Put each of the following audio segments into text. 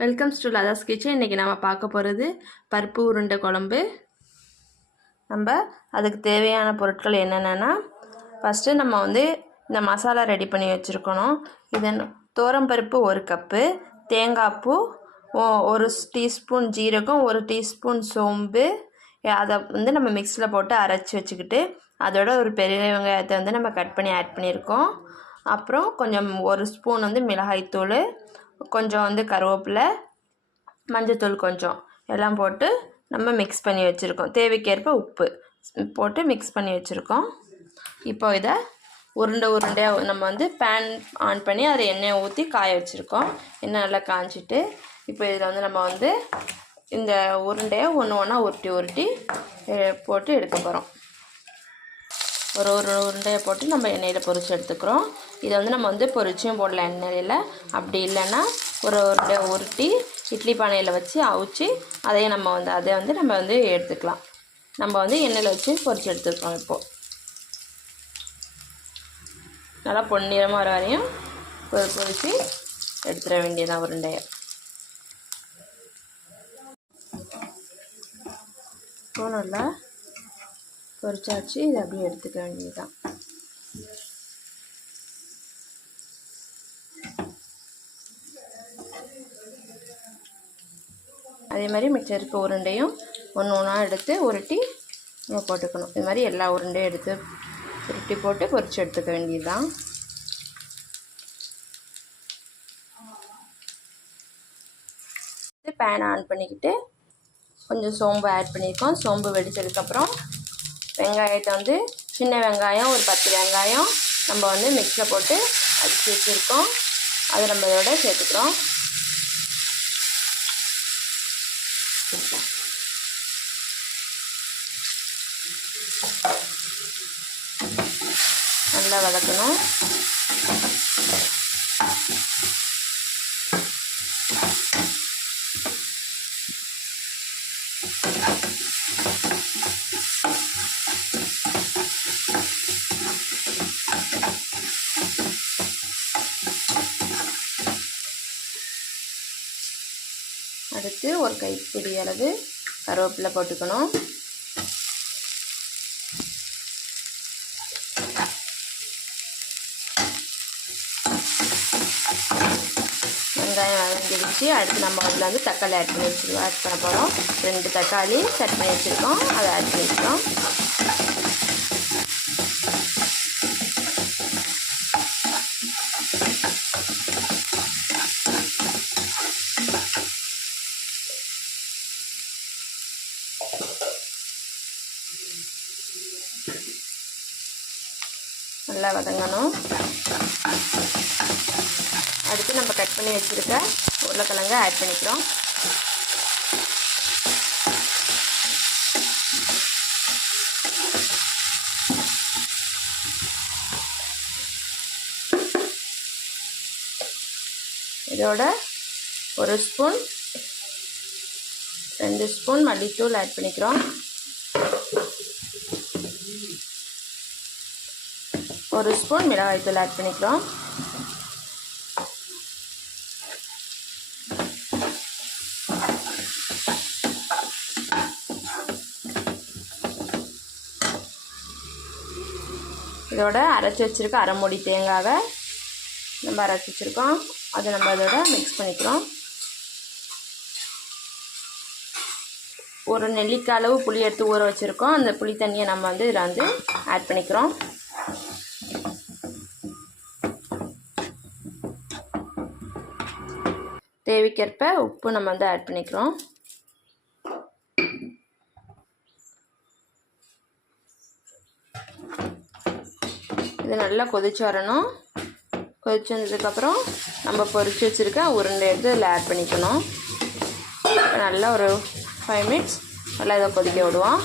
Welcomes to Latha's kitchen. இன்றைக்கி நம்ம பார்க்க போகிறது பருப்பு உருண்டை குழம்பு. நம்ம அதுக்கு தேவையான பொருட்கள் என்னென்னா, ஃபஸ்ட்டு நம்ம இந்த மசாலா ரெடி பண்ணி வச்சுருக்கணும். இதன் பருப்பு 1 கப்பு, தேங்காய் பூ 1 டீஸ்பூன், ஜீரகம் 1 டீஸ்பூன், சோம்பு. அதை நம்ம மிக்ஸியில் போட்டு அரைச்சி வச்சுக்கிட்டு, அதோட ஒரு பெரிய வெங்காயத்தை நம்ம கட் பண்ணி ஆட் பண்ணியிருக்கோம். அப்புறம் கொஞ்சம் 1 ஸ்பூன் மிளகாய்த்தூள், கொஞ்சம் கருவேப்பிலை, மஞ்சத்தூள் கொஞ்சம் எல்லாம் போட்டு நம்ம மிக்ஸ் பண்ணி வச்சுருக்கோம். தேவைக்கேற்ப உப்பு போட்டு மிக்ஸ் பண்ணி வச்சுருக்கோம். இப்போ இதை உருண்டையாக நம்ம பேன் ஆன் பண்ணி அதை எண்ணெயை ஊற்றி காய வச்சுருக்கோம். எண்ணெய் நல்லா காய்ச்சிட்டு இப்போ இதில் நம்ம இந்த உருண்டையை ஒன்றா உருட்டி போட்டு எடுக்க போகிறோம். ஒரு உருண்டையை போட்டு நம்ம எண்ணெயில் பொரித்து எடுத்துக்கிறோம். இதை நம்ம பொரிச்சியும் போடலாம் எண்ணெயில். அப்படி இல்லைன்னா ஒரு உருண்டையை உருட்டி இட்லி பானையில் வச்சு அவிச்சு அதையும் நம்ம நம்ம எடுத்துக்கலாம். நம்ம எண்ணெயில் வச்சு பொரித்து எடுத்துக்கிறோம். இப்போது நல்லா பொன்னிறமாக வர வரையும் பொரித்து எடுத்துட வேண்டியதான் உருண்டையை. நல்லா பொரிச்சாச்சு. இதை அப்படியே எடுத்துக்க வேண்டியதுதான். அதே மாதிரி மிச்சம் இருக்க உருண்டையும் ஒன்றா எடுத்து உருட்டி நம்ம போட்டுக்கணும். இது மாதிரி எல்லா உருண்டையும் எடுத்து உருட்டி போட்டு பொரித்து எடுத்துக்க வேண்டியதுதான். பேன் ஆன் பண்ணிக்கிட்டு கொஞ்சம் சோம்பு ஆட் பண்ணியிருக்கோம். சோம்பு வெடிச்சதுக்கப்புறம் வெங்காயத்தை சின்ன வெங்காயம் ஒரு 10 வெங்காயம் நம்ம மிக்ஸில் போட்டு அடித்து வச்சுருக்கோம். அதை நம்ம இதோட சேர்த்துக்கிறோம். நல்லா வதக்கணும். அடுத்து ஒரு கைப்பிடி அளவு கருவேப்பிலை போட்டுக்கணும். வெங்காயம் வதங்கிடுச்சு. அடுத்து நம்ம அதில் தக்காளி ஆட் பண்ண போகிறோம். 2 தக்காளி கட் பண்ணி வச்சுருக்கோம். அதை ஆட் பண்ணிக்கிறோம். நல்லா வதங்கணும். அடுத்து நம்ம கட் பண்ணி வச்சுருக்க உருளைக்கிழங்கை ஆட் பண்ணிக்கிறோம். இதோட 1 ஸ்பூன் 2 ஸ்பூன் மல்லித்தூள் ஆட் பண்ணிக்கிறோம். 1 ஸ்பூன் மிளகாய்த்தூள் ஆட் பண்ணிக்கிறோம். இதோட அரைச்சி வச்சுருக்க அரை மூடி தேங்காவை நம்ம அரைச்சி வச்சுருக்கோம். அதை நம்ம இதோட மிக்ஸ் பண்ணிக்கிறோம். ஒரு நெல்லிக்காய் அளவு புளி எடுத்து ஊற வச்சுருக்கோம். அந்த புளி தண்ணியை நம்ம இதில் ஆட் பண்ணிக்கிறோம். தேவைக்கேற்ப உப்பு நம்ம ஆட் பண்ணிக்கிறோம். இது நல்லா கொதிச்சு வரணும். கொதிச்சு வந்ததுக்கப்புறம் நம்ம பொரிச்சு வச்சுருக்க உருண்டை எடுத்து இதில் ஆட் பண்ணிக்கணும். நல்லா ஒரு 5 மினிட்ஸ் நல்லா இதை கொதிக்க விடுவோம்.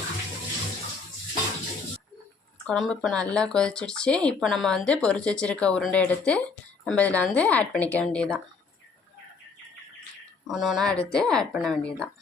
குழம்பு இப்போ நல்லா கொதிச்சிடுச்சு. இப்போ நம்ம பொரிச்சு வச்சுருக்க உருண்டை எடுத்து நம்ம இதில் ஆட் பண்ணிக்க வேண்டியதுதான். ஒன்றா எடுத்து ஆட் பண்ண வேண்டியதுதான்.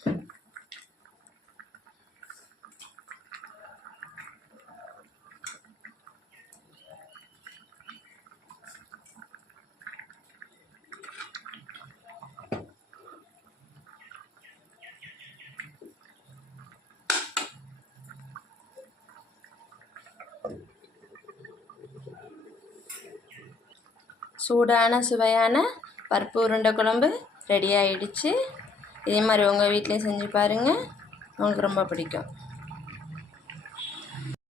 சூடான சுவையான பருப்பு உருண்டை குழம்பு ரெடி ஆகிடுச்சு. இதே மாதிரி உங்கள் வீட்லேயும் செஞ்சு பாருங்கள், உங்களுக்கு ரொம்ப பிடிக்கும்.